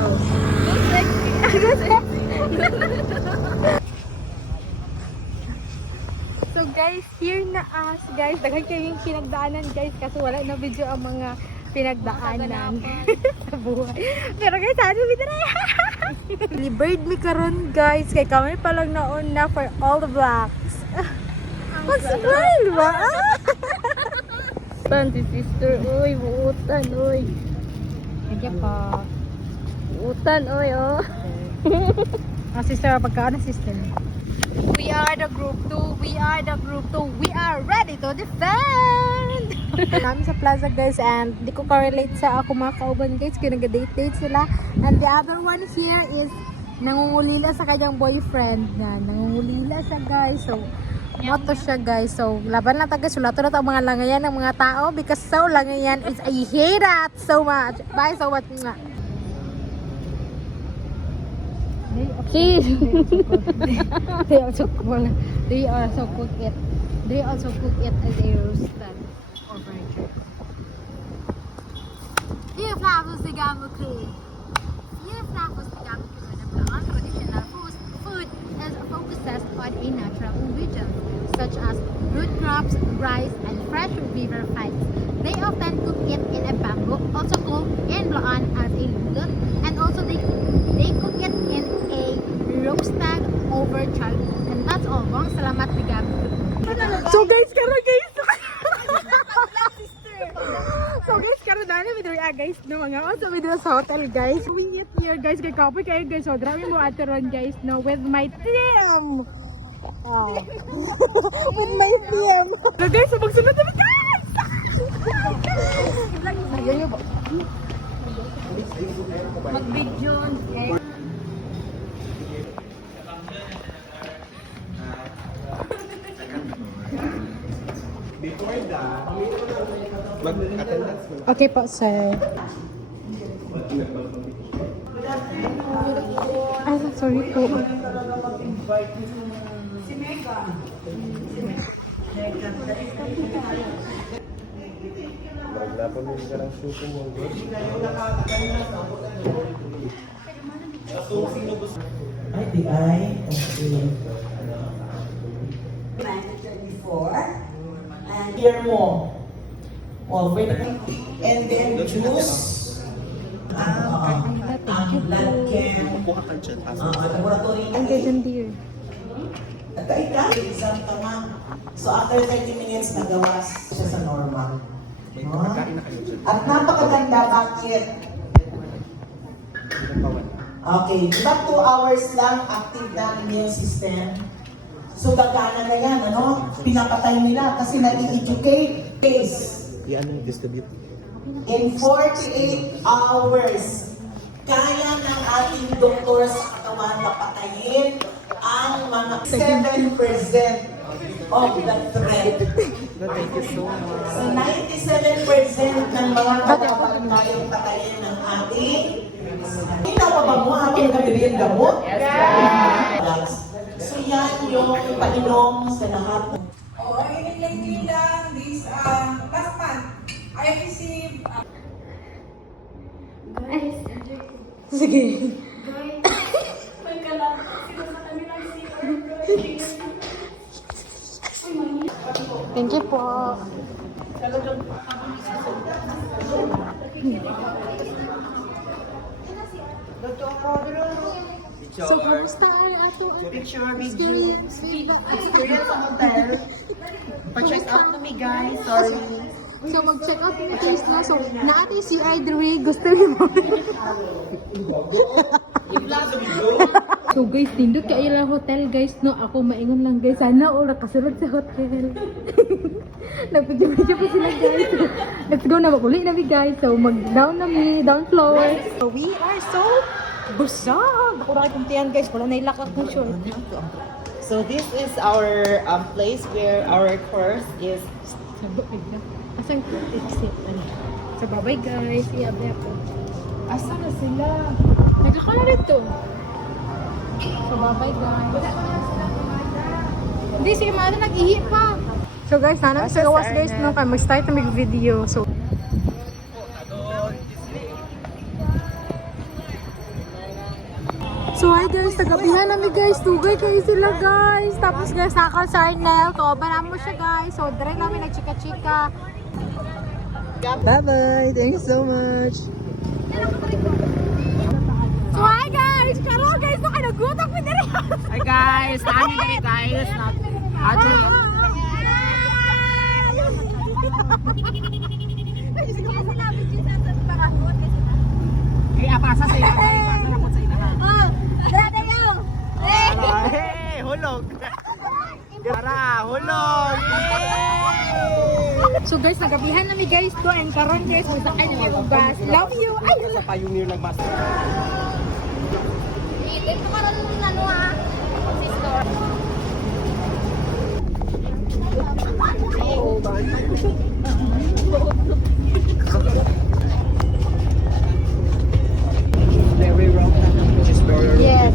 nose. So guys, here na us guys. Daghan kaming pinagdaanan guys kasi wala na video ang mga pinagdaanan sa buhay. Pero guys, ano video na Bird me karon guys. Kay kami pa lang naon na for all the vlogs. Mag-smile ba? Si sister, uy, buutan, uy. Kaya pa. Buutan, uy, oh. Sister, pagkaan na sister. We are the group 2. We are the group 2. We are ready to defend! Kami sa plaza guys and di ko correlate sa ako mga kauban guys kaya nag-date sila. And the other one here is nangungulila sa kanyang boyfriend. Yan, nangungulila siya guys. So, moto siya guys. So, laban lang tayo guys. Sulato na ito ang mga langayan ng mga tao because so langayan is I hate that so much. Bye so much nga. They also cook it. They also cook it as a roasted or burger. Hier flavors de gamme cream. Here flavors de gamme cream. The traditional food is focuses on a natural ingredients such as root crops, rice, and fresh river fish. They often cook it in a bamboo, also called in Blaan as a lulut, and also they cook it in a roasted over charcoal. And that's all. Bong salamat de gamme cream. So guys, karon guys. So guys, karon na video guys no mga also video sa hotel guys. We eat here guys kay kapoy kayo guys. So drami mo ateron guys no with my team. Oh. With my team. So guys, so magsunod na guys. Ayan niyo ba? Mag-video. Before that, mag-attendance mo. Okay po, sir. Ay, sorry po. Si Mega. Maglapamin ka ng suko mo. Ay, di ay. Okay. 1934. And Clear mo. Oh, wait. and then juice, blood chem, Kuha ka dyan. laboratory. Ang ganda dear. At exam ka nga. So after 30 minutes, nagawas siya sa normal. May kumakain na kayo dyan. At napakaganda, bakit? Okay, diba 2 hours lang active na immune system? So gagana na yan, ano? Pinapatay nila kasi nai-educate case. Yan ang distribute. In 48 hours, kaya ng ating doktor sa katawan na patayin ang mga 7% of the threat. Thank you so much. So 97% ng mga katawan kayang patayin ng ating Hinawa ba mo habang nabili ang gamot? Yes! So yan yung painom sa lahat. Oh, lately lang, this last month, I received Sige. Thank you po. So, kamusta ang ato experience? Experience sa hotel. Pa-check out kami guys. Sorry. So, mag-check out yung place na. So, natin si Idri. Gusto rin mo. So guys, tindot kayo lang hotel guys, no? Ako maingon lang guys. Sana o nakasunod sa hotel. Nagpidyo-pidyo pa sila guys. So, let's go na. Uli na guys. So, mag-down na mi. Down floor. So, we are so busog. Ako bakit puntihan guys. Wala na ilakak ng short. So this is our place where our course is. Asan exit? So, bye-bye guys. Iabi ako. Asa na sila? Nagkakala rito. So, bye-bye guys. Hindi, si Imana nag-ihi pa. So guys, sana sa gawas guys nung kami mag-start na mag-video. So, So hi guys, tagabihan namin guys. Tugay kayo sila guys. Tapos guys, ako sa Arnel. Kauban mo siya guys. So direct namin nagchika-chika. Bye-bye. Thank you so much. So hi guys! Karo guys, no kayo nagutak mo diri. Hi guys, kami diri guys. Kaya pasa sa ila, pasa na po sa ila. Hey, hulog. Tara, hulog. So guys, nagabihan namin guys to and karon guys, masakay na yung bus. Love you! Ay! Sa pioneer lang bus. Dito ka rin ano ah. Sister. Very wrong. Just very Yes.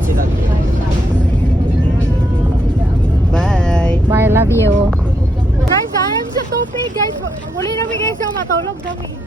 Bye. Bye, love you. Guys, I am sa topic guys. Muli namin guys yung matulog namin.